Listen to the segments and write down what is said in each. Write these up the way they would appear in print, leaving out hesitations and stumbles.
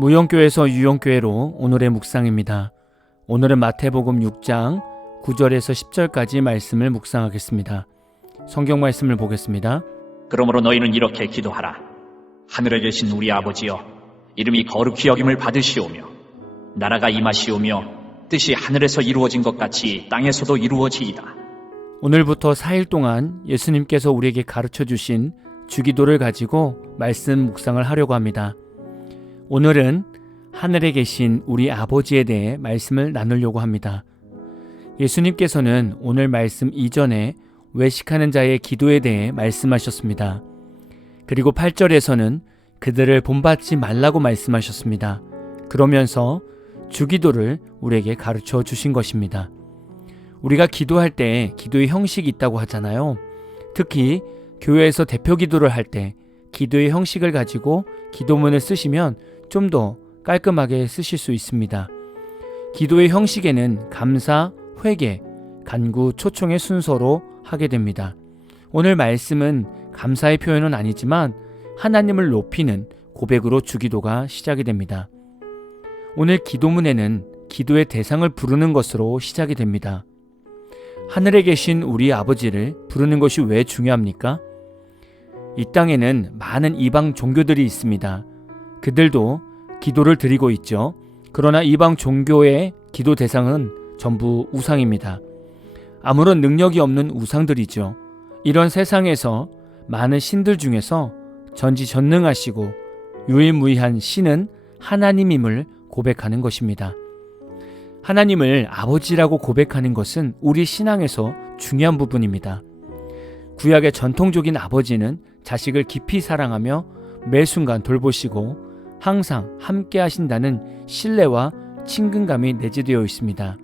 무용교에서 유용교회로 오늘의 묵상입니다. 오늘은 마태복음 6장 9절에서 10절까지 말씀을 묵상하겠습니다. 성경 말씀을 보겠습니다. 그러므로 너희는 이렇게 기도하라. 하늘에 계신 우리 아버지여, 이름이 거룩히 여김을 받으시오며 나라가 임하시오며 뜻이 하늘에서 이루어진 것 같이 땅에서도 이루어지이다. 오늘부터 4일 동안 예수님께서 우리에게 가르쳐 주신 주기도를 가지고 말씀 묵상을 하려고 합니다. 오늘은 하늘에 계신 우리 아버지에 대해 말씀을 나누려고 합니다. 예수님께서는 오늘 말씀 이전에 외식하는 자의 기도에 대해 말씀하셨습니다. 그리고 8절에서는 그들을 본받지 말라고 말씀하셨습니다. 그러면서 주기도를 우리에게 가르쳐 주신 것입니다. 우리가 기도할 때 기도의 형식이 있다고 하잖아요. 특히 교회에서 대표 기도를 할 때 기도의 형식을 가지고 기도문을 쓰시면 좀 더 깔끔하게 쓰실 수 있습니다. 기도의 형식에는 감사, 회개, 간구, 초청의 순서로 하게 됩니다. 오늘 말씀은 감사의 표현은 아니지만 하나님을 높이는 고백으로 주기도가 시작이 됩니다. 오늘 기도문에는 기도의 대상을 부르는 것으로 시작이 됩니다. 하늘에 계신 우리 아버지를 부르는 것이 왜 중요합니까? 이 땅에는 많은 이방 종교들이 있습니다. 그들도 기도를 드리고 있죠. 그러나 이방 종교의 기도 대상은 전부 우상입니다. 아무런 능력이 없는 우상들이죠. 이런 세상에서 많은 신들 중에서 전지전능하시고 유일무이한 신은 하나님임을 고백하는 것입니다. 하나님을 아버지라고 고백하는 것은 우리 신앙에서 중요한 부분입니다. 구약의 전통적인 아버지는 자식을 깊이 사랑하며 매 순간 돌보시고 항상 함께 하신다는 신뢰와 친근감이 내재되어 있습니다.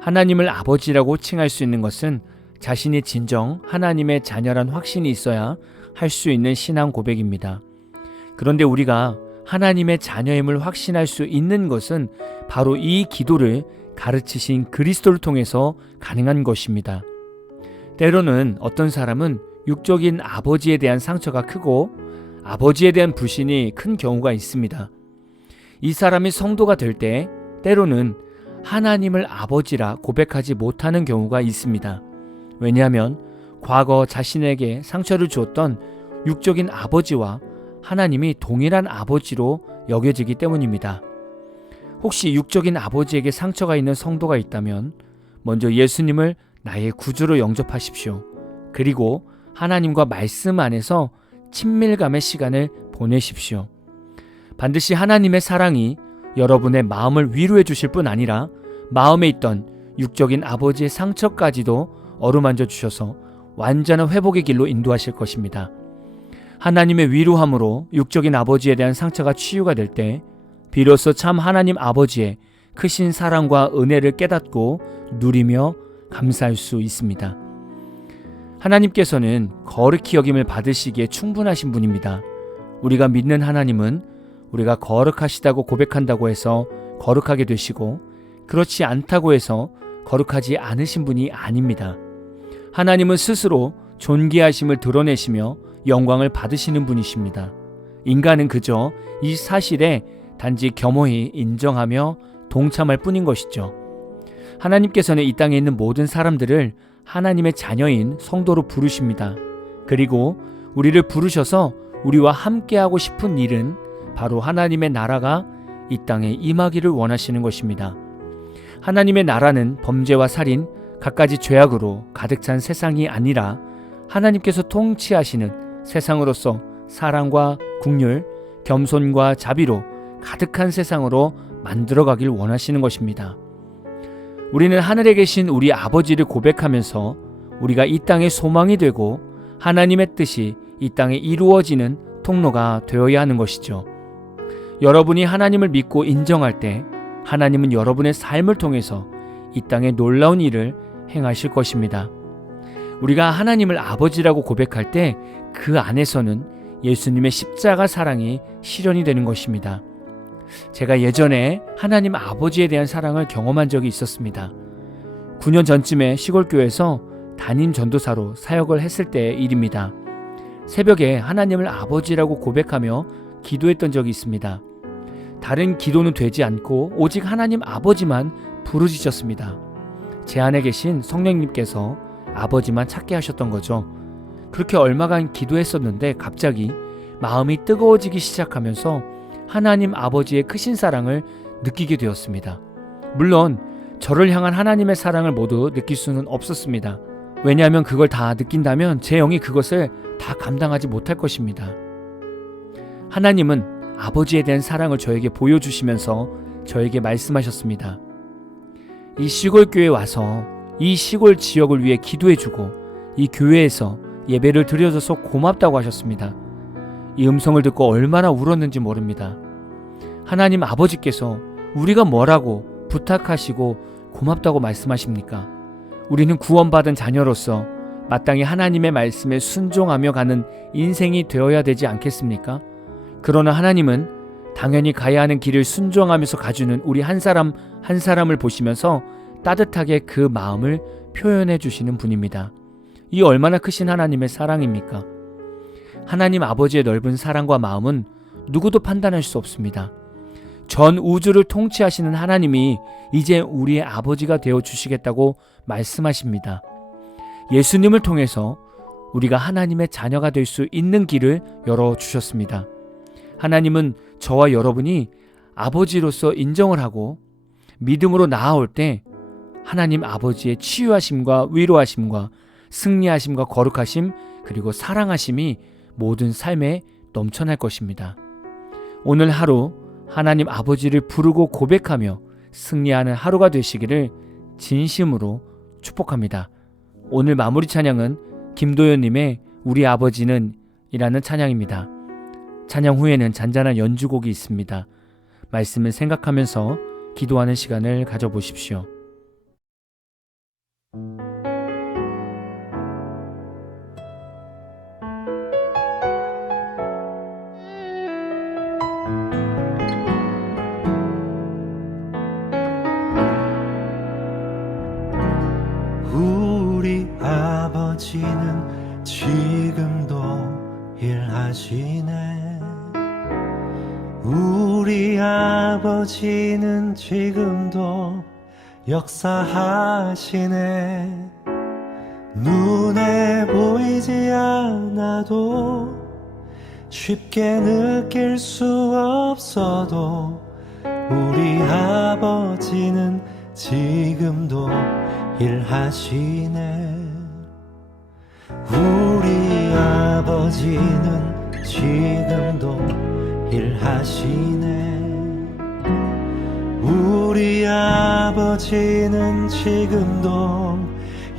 하나님을 아버지라고 칭할 수 있는 것은 자신이 진정 하나님의 자녀란 확신이 있어야 할 수 있는 신앙 고백입니다. 그런데 우리가 하나님의 자녀임을 확신할 수 있는 것은 바로 이 기도를 가르치신 그리스도를 통해서 가능한 것입니다. 때로는 어떤 사람은 육적인 아버지에 대한 상처가 크고 아버지에 대한 불신이 큰 경우가 있습니다. 이 사람이 성도가 될 때 때로는 하나님을 아버지라 고백하지 못하는 경우가 있습니다. 왜냐하면 과거 자신에게 상처를 주었던 육적인 아버지와 하나님이 동일한 아버지로 여겨지기 때문입니다. 혹시 육적인 아버지에게 상처가 있는 성도가 있다면 먼저 예수님을 나의 구주로 영접하십시오. 그리고 하나님과 말씀 안에서 친밀감의 시간을 보내십시오. 반드시 하나님의 사랑이 여러분의 마음을 위로해 주실 뿐 아니라 마음에 있던 육적인 아버지의 상처까지도 어루만져 주셔서 완전한 회복의 길로 인도하실 것입니다. 하나님의 위로함으로 육적인 아버지에 대한 상처가 치유가 될 때 비로소 참 하나님 아버지의 크신 사랑과 은혜를 깨닫고 누리며 감사할 수 있습니다. 하나님께서는 거룩히 여김을 받으시기에 충분하신 분입니다. 우리가 믿는 하나님은 우리가 거룩하시다고 고백한다고 해서 거룩하게 되시고 그렇지 않다고 해서 거룩하지 않으신 분이 아닙니다. 하나님은 스스로 존귀하심을 드러내시며 영광을 받으시는 분이십니다. 인간은 그저 이 사실에 단지 겸허히 인정하며 동참할 뿐인 것이죠. 하나님께서는 이 땅에 있는 모든 사람들을 하나님의 자녀인 성도로 부르십니다. 그리고 우리를 부르셔서 우리와 함께하고 싶은 일은 바로 하나님의 나라가 이 땅에 임하기를 원하시는 것입니다. 하나님의 나라는 범죄와 살인, 갖가지 죄악으로 가득 찬 세상이 아니라 하나님께서 통치하시는 세상으로서 사랑과 긍휼, 겸손과 자비로 가득한 세상으로 만들어가길 원하시는 것입니다. 우리는 하늘에 계신 우리 아버지를 고백하면서 우리가 이 땅의 소망이 되고 하나님의 뜻이 이 땅에 이루어지는 통로가 되어야 하는 것이죠. 여러분이 하나님을 믿고 인정할 때 하나님은 여러분의 삶을 통해서 이 땅에 놀라운 일을 행하실 것입니다. 우리가 하나님을 아버지라고 고백할 때 그 안에서는 예수님의 십자가 사랑이 실현이 되는 것입니다. 제가 예전에 하나님 아버지에 대한 사랑을 경험한 적이 있었습니다. 9년 전쯤에 시골교회에서 담임 전도사로 사역을 했을 때의 일입니다. 새벽에 하나님을 아버지라고 고백하며 기도했던 적이 있습니다. 다른 기도는 되지 않고 오직 하나님 아버지만 부르짖었습니다. 제 안에 계신 성령님께서 아버지만 찾게 하셨던 거죠. 그렇게 얼마간 기도했었는데 갑자기 마음이 뜨거워지기 시작하면서 하나님 아버지의 크신 사랑을 느끼게 되었습니다. 물론 저를 향한 하나님의 사랑을 모두 느낄 수는 없었습니다. 왜냐하면 그걸 다 느낀다면 제 영이 그것을 다 감당하지 못할 것입니다. 하나님은 아버지에 대한 사랑을 저에게 보여주시면서 저에게 말씀하셨습니다. 이 시골 교회에 와서 이 시골 지역을 위해 기도해주고 이 교회에서 예배를 드려줘서 고맙다고 하셨습니다. 이 음성을 듣고 얼마나 울었는지 모릅니다. 하나님 아버지께서 우리가 뭐라고 부탁하시고 고맙다고 말씀하십니까? 우리는 구원받은 자녀로서 마땅히 하나님의 말씀에 순종하며 가는 인생이 되어야 되지 않겠습니까? 그러나 하나님은 당연히 가야 하는 길을 순종하면서 가주는 우리 한 사람 한 사람을 보시면서 따뜻하게 그 마음을 표현해 주시는 분입니다. 이 얼마나 크신 하나님의 사랑입니까? 하나님 아버지의 넓은 사랑과 마음은 누구도 판단할 수 없습니다. 전 우주를 통치하시는 하나님이 이제 우리의 아버지가 되어 주시겠다고 말씀하십니다. 예수님을 통해서 우리가 하나님의 자녀가 될 수 있는 길을 열어주셨습니다. 하나님은 저와 여러분이 아버지로서 인정을 하고 믿음으로 나아올 때 하나님 아버지의 치유하심과 위로하심과 승리하심과 거룩하심 그리고 사랑하심이 모든 삶에 넘쳐날 것입니다. 오늘 하루 하나님 아버지를 부르고 고백하며 승리하는 하루가 되시기를 진심으로 축복합니다. 오늘 마무리 찬양은 김도현님의 우리 아버지는 이라는 찬양입니다. 찬양 후에는 잔잔한 연주곡이 있습니다. 말씀을 생각하면서 기도하는 시간을 가져보십시오. 우리 아버지는 지금도 일하시네. 우리 아버지는 지금도 역사하시네. 눈에 보이지 않아도 쉽게 느낄 수 없어도 우리 아버지는 지금도 일하시네. 우리 아버지는 지금도 일하시네. 우리 아버지는 지금도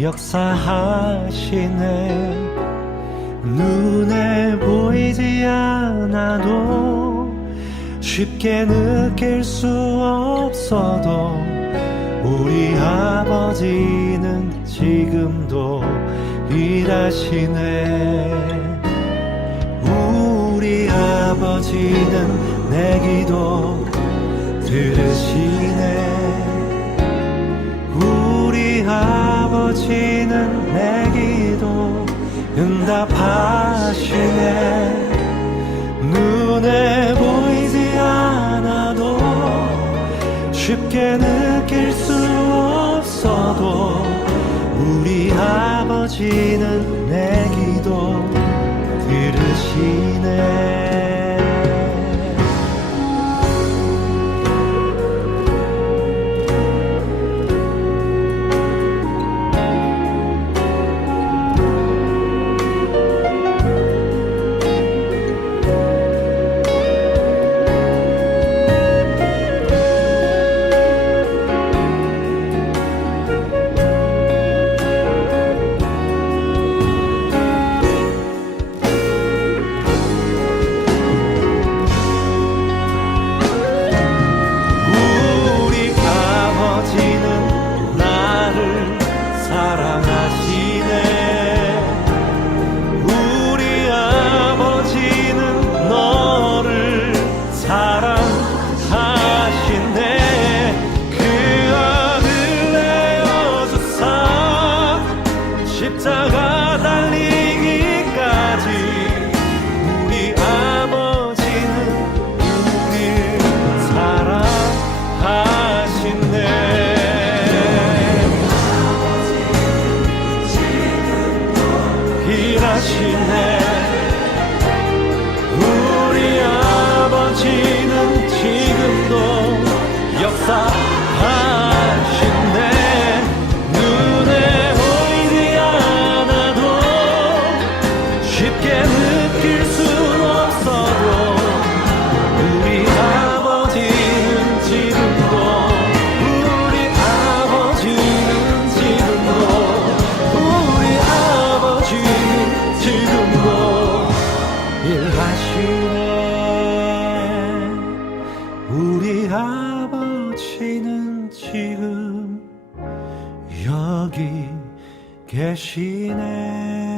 역사하시네. 눈에 보이지 않아도 쉽게 느낄 수 없어도 우리 아버지는 지금도 일하시네. 우리 아버지는 내 기도 들으시네. 우리 아버지는 내 기도 응답하시네. 눈에 보이지 않아도 쉽게 느낄 수 없어도 우리 아버지는 내 기도 들으시네. 십자가 달리기까지 우리 아버지는 우릴 일하시네. 우리 아버지는 지금도 역사하시네. 눈에 보이지 않아도 쉽게 느낄 순 없어도 우리 아버지는 지금도 우리 아버지는 지금도 우리 아버지는 지금도 일하시네. 우리 아버지는 지금 여기 계시네.